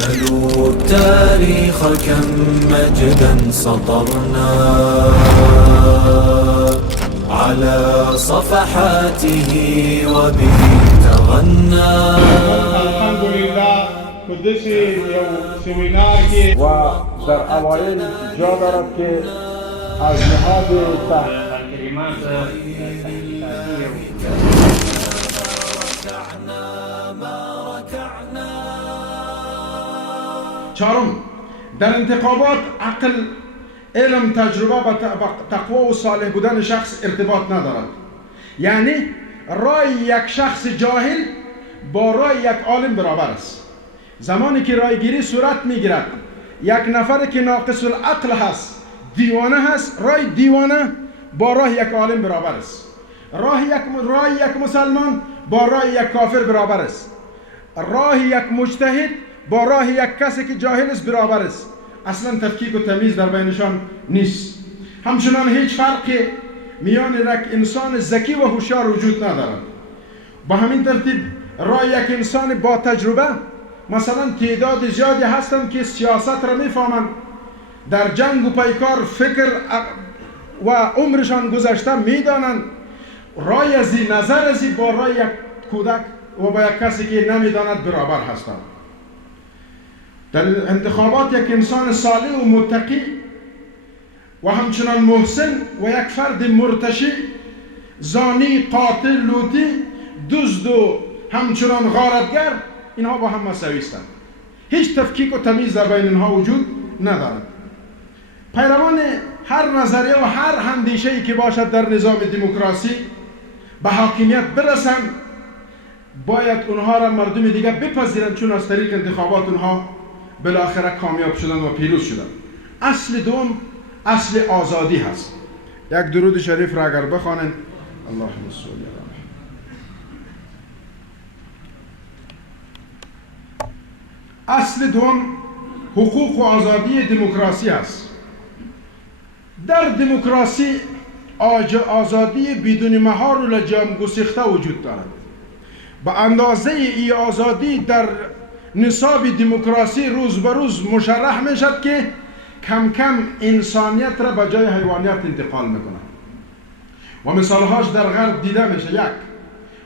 سلوا التاريخ كم مجدا سطرنا على صفحاته وبه تغنى. الحمد لله کدش یو سمینار که و در اوایل جا دارد که از نهاد کلمات چهارم، در انتخابات عقل، علم، تجربه و تقوا و صالح بودن شخص ارتباط ندارد. یعنی رای یک شخص جاهل با رای یک عالم برابر است. زمانی که رای گیری صورت میگیرد، یک نفر که ناقص العقل هست، دیوانه هست، رای دیوانه با راه یک عالم برابر است. رای یک مسلمان با رای یک کافر برابر است. راه یک مجتهد با راه یک کسی که جاهل است برابر است. اصلا تفکیک و تمیز در بینشان نیست. همچنان هیچ فرقی میان یک انسان ذکی و هوشیار وجود ندارد. با همین ترتیب رای یک انسان با تجربه، مثلا تعداد زیادی هستند که سیاست را میفهمند، در جنگ و پیکار فکر و عمرشان گذشته میدانند، رای ازی نظر ازی با رای یک کودک و با یک کسی که نمیداند برابر هستند. در انتخابات یک انسان صالح و متقی و همچنان محسن و یک فرد مرتشی، زانی، قاتل، لوطی، دزد و همچنان غارتگر، اینها با هم مساوی هستند. هیچ تفکیک و تمیز در بین اینها وجود ندارد. پیروان هر نظریه و هر اندیشه‌ای که باشد در نظام دموکراسی به حاکمیت برسند، باید اونها را مردم دیگه بپذیرند، چون از طریق انتخابات اونها بالاخره کامیاب شدن و پیروز شدن. اصل دوم اصل آزادی هست. یک درود شریف را اگر بخوانند. اللهم صل علی محمد. اصل دوم حقوق و آزادی دموکراسی است. در دموکراسی آزادی بدون مهار و لجام گسیخته وجود دارد. به اندازه ای آزادی در نصاب دموکراسی روز به روز مشرح می شد که کم کم انسانیت را به جای حیوانیت انتقال میکنه. و مثالهاش در غرب دیده میشه. یک،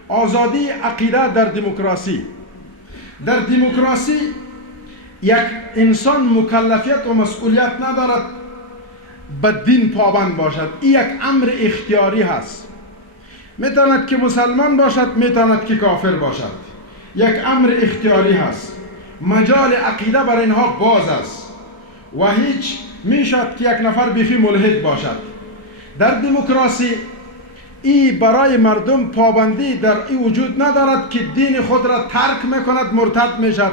آزادی عقیده در دموکراسی. در دموکراسی یک انسان مکلفیت و مسئولیت ندارد به دین پابند باشد. این یک امر اختیاری هست. میتواند که مسلمان باشد، میتواند که کافر باشد. یک امر اختیاری هست. مجال عقیده برای اینها باز است و هیچ میشد که یک نفر بیخی ملحد باشد. در دموکراسی این برای مردم پابندی در این وجود ندارد که دین خود را ترک میکند، مرتد میشد،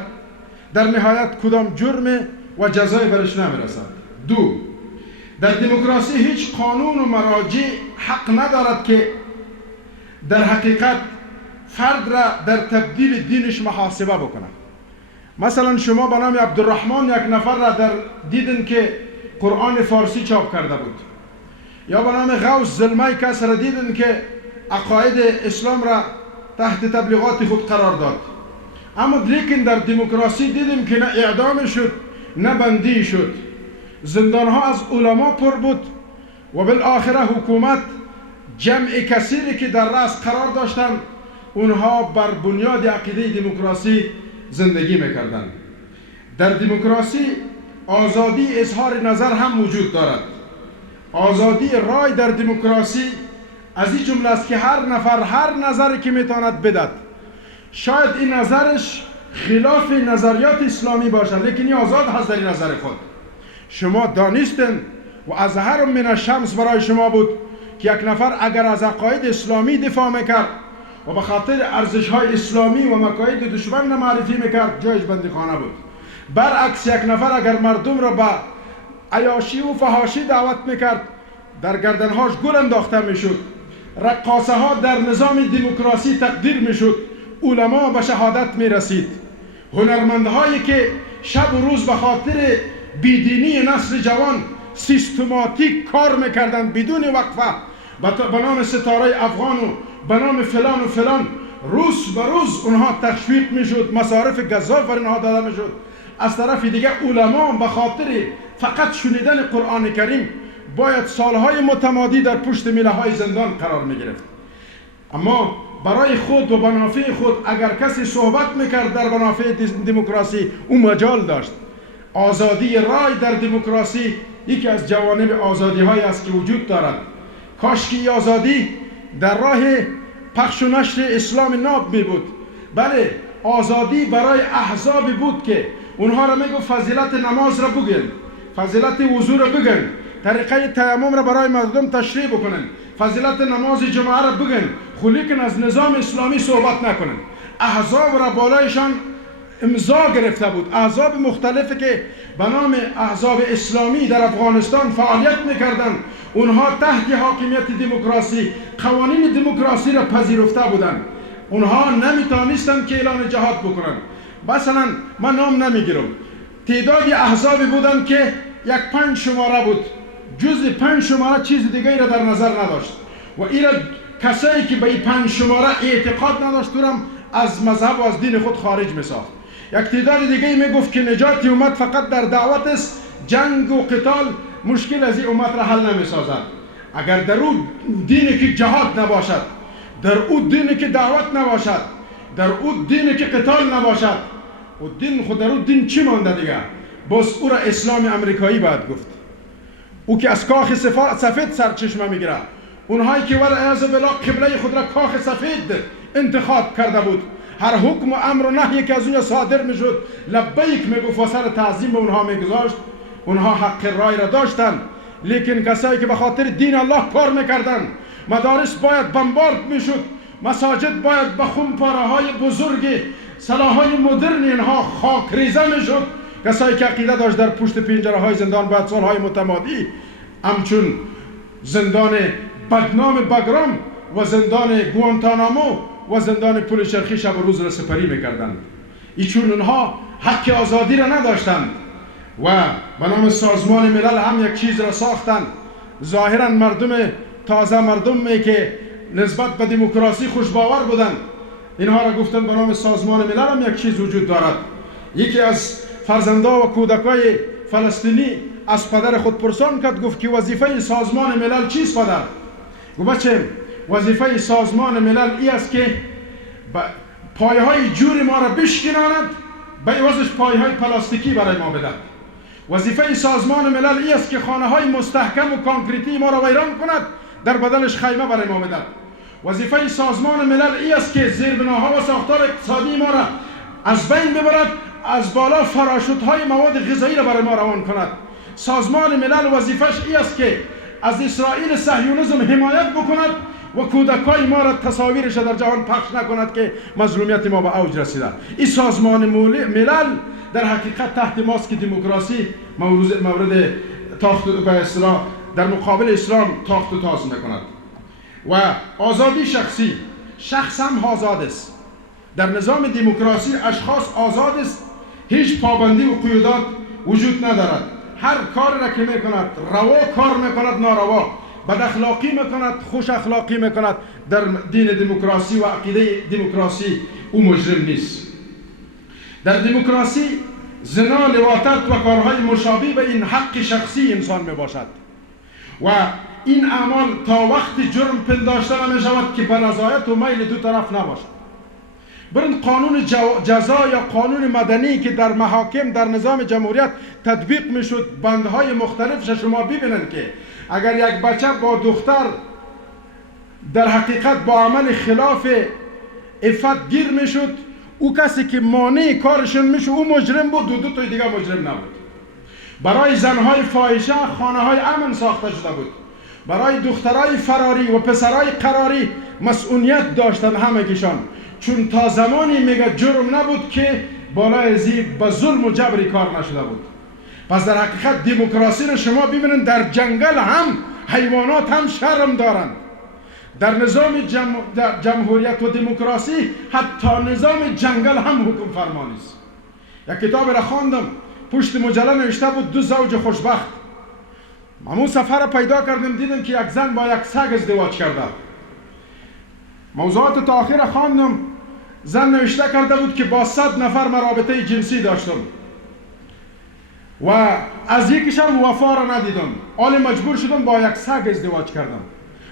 در نهایت کدام جرم و جزای برش نمیرسد. دو، در دموکراسی هیچ قانون و مراجع حق ندارد که در حقیقت فرد را در تبدیل دینش محاسبه بکنه. مثلا شما به نام عبدالرحمن یک نفر را در دیدن که قرآن فارسی چاپ کرده بود، یا به نام غوث زلمی کس را دیدن که عقاید اسلام را تحت تبلیغات خود قرار داد. اما لیکن در دموکراسی دیدیم که نه اعدام شد نه بندی شد، زندان ها از علما پر بود و بالاخره حکومت جمع کثیری که در رأس قرار داشتند اونها بر بنیاد عقیده دموکراسی زندگی میکردند. در دموکراسی آزادی اظهار نظر هم وجود دارد. آزادی رای در دموکراسی از این جمله است که هر نفر هر نظری که میتواند بدهد، شاید این نظرش خلاف نظریات اسلامی باشد، لیکن این آزاد هست در این نظر خود. شما دانستین و اظهر من الشمس برای شما بود که یک نفر اگر از عقاید اسلامی دفاع میکرد و به خاطر ارزش‌های اسلامی و مکاید دشمن معرفی میکرد، جایش بندیخانه بود. برعکس یک نفر اگر مردم را به عیاشی و فحاشی دعوت میکرد، در گردنهاش گل انداخته میشد. رقاصه ها در نظام دموکراسی تقدیر میشد. علما به شهادت میرسید. هنرمندهایی که شب و روز به خاطر بیدینی نسل جوان سیستماتیک کار میکردند بدون وقفه، به نام ستاره افغان و به نام فلان و فلان، روز به روز اونها تشویق میشد، مصارف گزاف بر اینها داده میشد. از طرف دیگه علما به خاطر فقط شنیدن قرآن کریم باید سالهای متمادی در پشت میله های زندان قرار می گرفت. اما برای خود و منافع خود اگر کسی صحبت میکرد در منافع دموکراسی او مجال داشت. آزادی رای در دموکراسی یکی از جوانب آزادی های است که وجود دارد. کاشکی آزادی در راه پخش و نشر اسلام ناب می بود. بله، آزادی برای احزاب بود که اونها را میگو فضیلت نماز را بگن، فضیلت وضو را بگن، طریقه تیمم را برای مردم تشریح بکنن، فضیلت نماز جمعه را بگن، لیکن از نظام اسلامی صحبت نکنن. احزاب را بالایشان امضا گرفته بود. احزاب مختلفی که به نام احزاب اسلامی در افغانستان فعالیت میکردند، اونها تحت حاکمیت دموکراسی قوانین دموکراسی را پذیرفته بودند. اونها نمیتونستند که اعلان جهاد بکنن. مثلا من نام نمیگیرم، تعدادی احزابی بودند که 5 شماره بود، جز 5 شماره چیز دیگه را در نظر نداشت و ایرا کسایی که به این 5 شماره اعتقاد نداشت هم از مذهب و از دین خود خارج میساخت. یک تعداد دیگه میگفت که نجات امت فقط در دعوت است، جنگ و قتال مشکل از این امت را حل نمیسازد. اگر در او دینی که جهاد نباشد، در او دینی که دعوت نباشد، در او دینی که قتال نباشد، و دین خود در او دین چی مانده دیگه؟ بس او را اسلام امریکایی باید گفت. او که از کاخ سفید سرچشمه میگیره، اونهایی که والعیاذ بالله قبله خود را کاخ سفید انتخاب کرده بود، هر حکم و امر و نهی که از اونجا صادر میشد لبیک میگفت و سر تعظیم به اونها میگذاشت. اونها حق رای را داشتن، لیکن کسایی که به خاطر دین الله کار میکردن، مدارس باید بمبارد میشد، مساجد باید به خونپاره های بزرگ سلاحهای مدرن اینها خاک ریزه میشد. کسایی که عقیده داشت در پشت پنجره های زندان باید سالهای متمادی همچون زندان بدنام بگرام و زندان گوانتانامو و زندان پل شرقی شب و روز را سپری میکردند. ایچون اونها حق آزادی را نداشتند و به نام سازمان ملل هم یک چیز را ساختند. ظاهرا مردم تازه مردمی که نسبت به دموکراسی خوشباور بودند، اینها را گفتند به نام سازمان ملل هم یک چیز وجود دارد. یکی از فرزندا و کودکای فلسطینی از پدر خود پرسان کرد، گفت که وظیفه سازمان ملل چیست پدر؟ گفت بچه وظیفه سازمان ملل ای است که پایه های جور ما را بشکناند، به عوضش پایه های پلاستیکی برای ما بدهد. وظیفه سازمان ملل ای است که خانه های مستحکم و کانکریتی ما را ویران کند، در بدلش خیمه برای ما بدهد. وظیفه سازمان ملل ای است که زیربناها و ساختار اقتصادی ما را از بین ببرد، از بالا فراشوت‌های مواد غذایی را برای ما روان کند. سازمان ملل وظیفش ای است که از اسرائیل صهیونیسم حمایت بکند و کودکای ما را تصاویرش در جهان پخش نکند که مظلومیت ما به اوج رسیده. این سازمان ملل در حقیقت تحت ماسک دموکراسی مورد تاخت به اصطلاح در مقابل اسلام تاخت و تاز میکند. و آزادی شخصی، شخص هم آزاد است. در نظام دموکراسی اشخاص آزاد است، هیچ پابندی و قیودات وجود ندارد. هر کار را که میکند، روا کار میکند، ناروا، بد اخلاقی میکند، خوش اخلاقی میکند، در دین دموکراسی و عقیده دموکراسی او مجرم نیست. در دموکراسی زنا، لواطت و کارهای مشابه به این حق شخصی انسان میباشد و این اعمال تا وقت جرم پنداشته نمیشود که به رضایت و میل دو طرف نباشد. برین قانون جزا یا قانون مدنی که در محاکم در نظام جمهوریت تطبیق میشد، بندهای مختلفش شما ببینن که اگر یک بچه با دختر در حقیقت با عمل خلاف عفت گیر میشد، او کسی که مانع کارشون میشد او مجرم بود، دو تای دیگه مجرم نبود. برای زنهای فاحشه خانه های امن ساخته شده بود. برای دخترای فراری و پسرای قراری مسئولیت داشتن همگیشان، چون تا زمانی میگه جرم نبود که بالای ازی به ظلم و جبری کار نشده بود. پس در حقیقت دموکراسی رو شما ببینید در جنگل هم حیوانات هم شرم دارند. در نظام جمهوریت و دموکراسی حتی نظام جنگل هم حکم فرمانی است. یک کتاب را خواندم، پشت مجله نوشته بود دو زوج خوشبخت. همون سفر پیدا کردیم، دیدم که یک زن با یک سگ ازدواج کرده. موضوعات تا آخر خواندم، زن نوشته کرده بود که با 100 نفر مرابطه جنسی داشتم. و از یکیش هم وفا را ندیدم، حال مجبور شدم با یک سگ ازدواج کردم،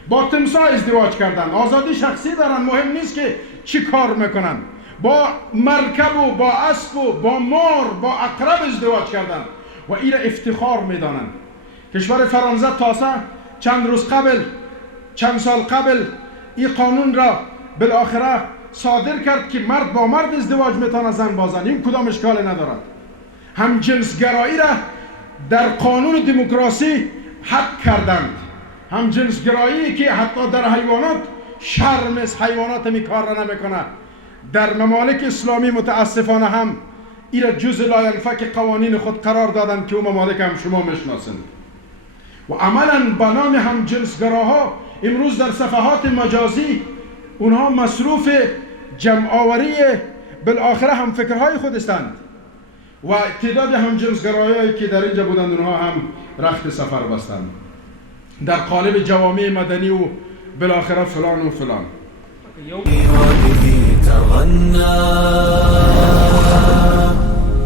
با تمساح ازدواج کردن. آزادی شخصی دارن، مهم نیست که چی کار میکنن. با مرکب و با اسب و با مار با عقرب ازدواج کردن و این افتخار میدانن. کشور فرانسه تازه چند سال قبل این قانون را بالاخره صادر کرد که مرد با مرد ازدواج میتونه، زن با زن. این کدام اشکال ندارد. هم جنسگرایی را در قانون دموکراسی حق کردند. هم جنسگرایی که حتی در حیوانات شرم از حیوانات می کار را نمیکنه. در ممالک اسلامی متاسفانه هم این را جز لاینفک قوانین خود قرار دادند که اون ممالک هم شما میشناسند. و عملا به نام هم جنسگراها امروز در صفحات مجازی اونها مصروف جمعآوری بالاخره هم فکرهای خودستند و تعداد هم جنسگرایایی که در اینجا بودند اونها هم رخت سفر بستند در قالب جوامع مدنی و بالاخره فلان و فلان. وبه تغنى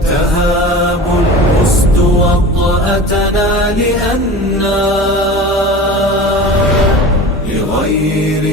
تهاب الأسد وطأتنا لأننا لغير